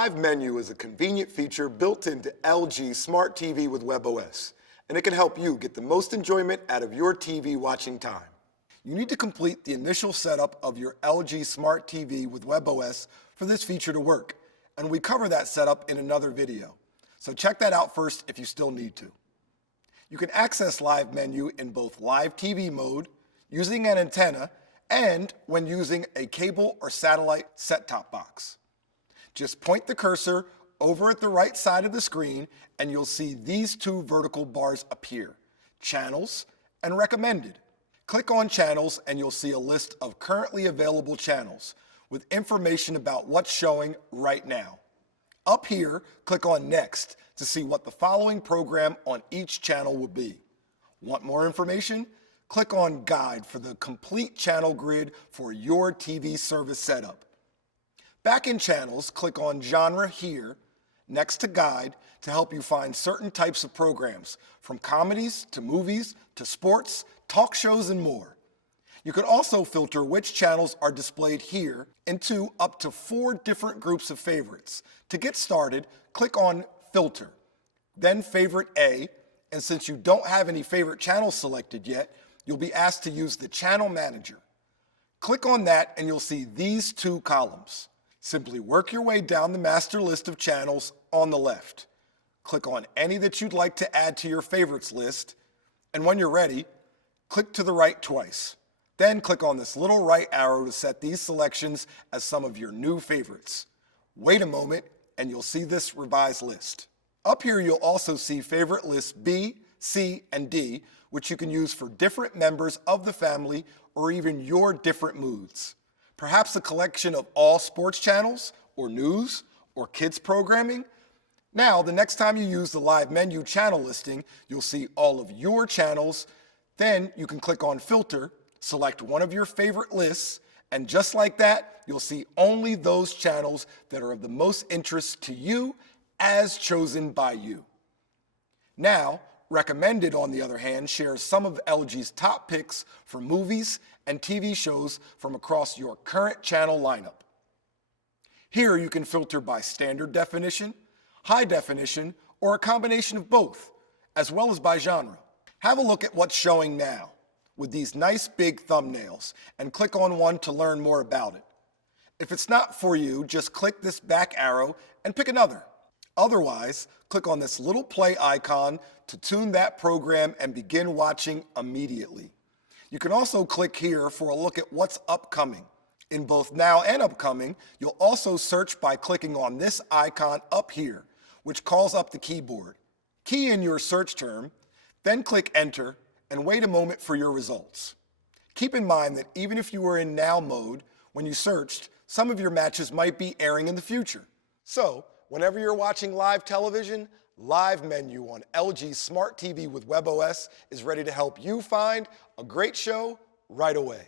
Live Menu is a convenient feature built into LG Smart TV with WebOS, and it can help you get the most enjoyment out of your TV watching time. You need to complete the initial setup of your LG Smart TV with WebOS for this feature to work, and we cover that setup in another video. So check that out first if you still need to. You can access Live Menu in both live TV mode, using an antenna, and when using a cable or satellite set-top box. Just point the cursor over at the right side of the screen and you'll see these two vertical bars appear, Channels and Recommended. Click on Channels and you'll see a list of currently available channels with information about what's showing right now. Up here, click on Next to see what the following program on each channel will be. Want more information? Click on Guide for the complete channel grid for your TV service setup. Back in Channels, click on Genre here, next to Guide, to help you find certain types of programs, from comedies to movies to sports, talk shows, and more. You can also filter which channels are displayed here into up to 4 different groups of favorites. To get started, click on Filter, then Favorite A, and since you don't have any favorite channels selected yet, you'll be asked to use the Channel Manager. Click on that and you'll see these 2 columns. Simply work your way down the master list of channels on the left. Click on any that you'd like to add to your favorites list, and when you're ready, click to the right twice. Then click on this little right arrow to set these selections as some of your new favorites. Wait a moment and you'll see this revised list. Up here you'll also see favorite lists B, C, and D, which you can use for different members of the family or even your different moods. Perhaps a collection of all sports channels, or news, or kids programming. Now, the next time you use the Live Menu channel listing, you'll see all of your channels. Then you can click on Filter, select one of your favorite lists, and just like that, you'll see only those channels that are of the most interest to you as chosen by you. Now, Recommended, on the other hand, shares some of LG's top picks for movies and TV shows from across your current channel lineup. Here you can filter by standard definition, high definition, or a combination of both, as well as by genre. Have a look at what's showing now with these nice big thumbnails and click on one to learn more about it. If it's not for you, just click this back arrow and pick another. Otherwise, click on this little play icon to tune that program and begin watching immediately. You can also click here for a look at what's upcoming. In both Now and Upcoming, you'll also search by clicking on this icon up here, which calls up the keyboard. Key in your search term, then click Enter and wait a moment for your results. Keep in mind that even if you were in Now mode, when you searched, some of your matches might be airing in the future. So, whenever you're watching live television, Live Menu on LG Smart TV with WebOS is ready to help you find a great show right away.